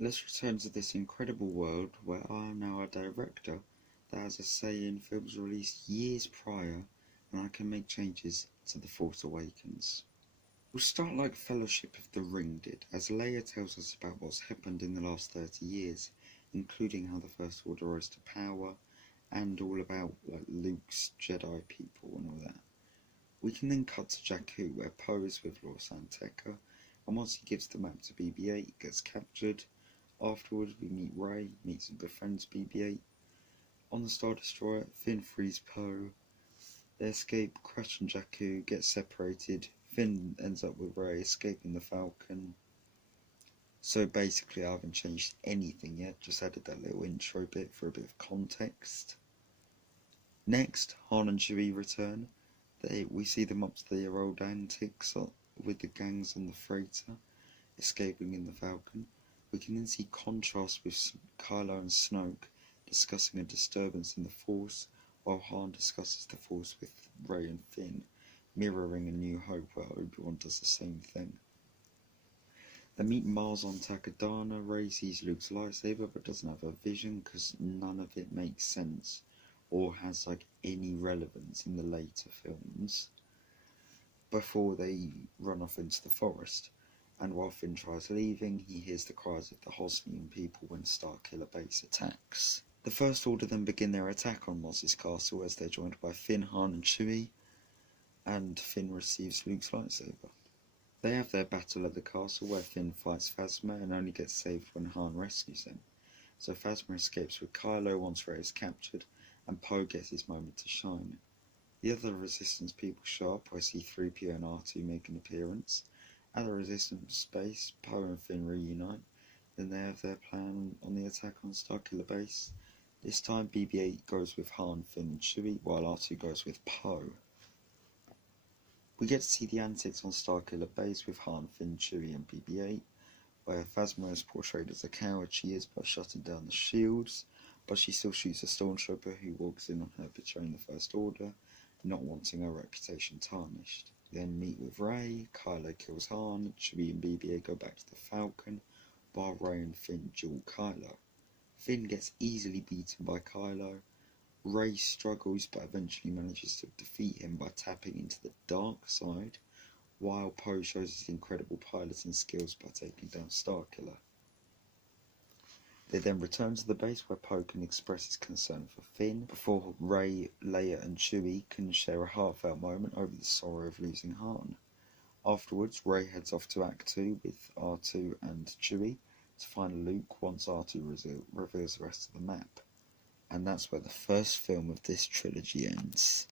Let's return to this incredible world where I am now a director that has a say in films released years prior, and I can make changes to The Force Awakens. We'll start like Fellowship of the Ring did, as Leia tells us about what's happened in the last 30 years, including how the First Order rose to power, and all about like Luke's Jedi people and all that. We can then cut to Jakku, where Poe is with Lord Santeca, and once he gives the map to BB-8, he gets captured. Afterwards, we meet Rey, meets and befriends BB-8. On the Star Destroyer, Finn frees Poe. They escape, Crash and Jakku get separated. Finn ends up with Rey escaping the Falcon. So basically, I haven't changed anything yet, just added that little intro bit for a bit of context. Next, Han and Chewie return. We see them up to their old antics with the gangs on the freighter, escaping in the Falcon. We can then see contrast with Kylo and Snoke discussing a disturbance in the Force, while Han discusses the Force with Rey and Finn, mirroring A New Hope where Obi-Wan does the same thing. They meet Mars on Takodana. Rey sees Luke's lightsaber but doesn't have a vision because none of it makes sense or has like any relevance in the later films before they run off into the forest. And while Finn tries leaving, he hears the cries of the Hosnian people when Starkiller Base attacks. The First Order then begin their attack on Moz's castle as they're joined by Finn, Han and Chewie, and Finn receives Luke's lightsaber. They have their battle at the castle where Finn fights Phasma and only gets saved when Han rescues him. So Phasma escapes with Kylo once Rey is captured, and Poe gets his moment to shine. The other Resistance people show up where C-3PO and R2 make an appearance. At the Resistance base, Poe and Finn reunite. Then they have their plan on the attack on Starkiller Base. This time BB-8 goes with Han, Finn and Chewie, while R2 goes with Poe. We get to see the antics on Starkiller Base with Han, Finn, Chewie and BB-8, where Phasma is portrayed as a coward she is by shutting down the shields, but she still shoots a stormtrooper who walks in on her betraying the First Order, not wanting her reputation tarnished. We then meet with Rey, Kylo kills Han, Chewie and BB-8 go back to the Falcon, while Rey and Finn duel Kylo. Finn gets easily beaten by Kylo. Rey struggles but eventually manages to defeat him by tapping into the dark side, while Poe shows his incredible piloting skills by taking down Starkiller. They then return to the base where Poe can express his concern for Finn, before Rey, Leia and Chewie can share a heartfelt moment over the sorrow of losing Han. Afterwards, Rey heads off to Act 2 with R2 and Chewie to find Luke once R2 reveals the rest of the map. And that's where the first film of this trilogy ends.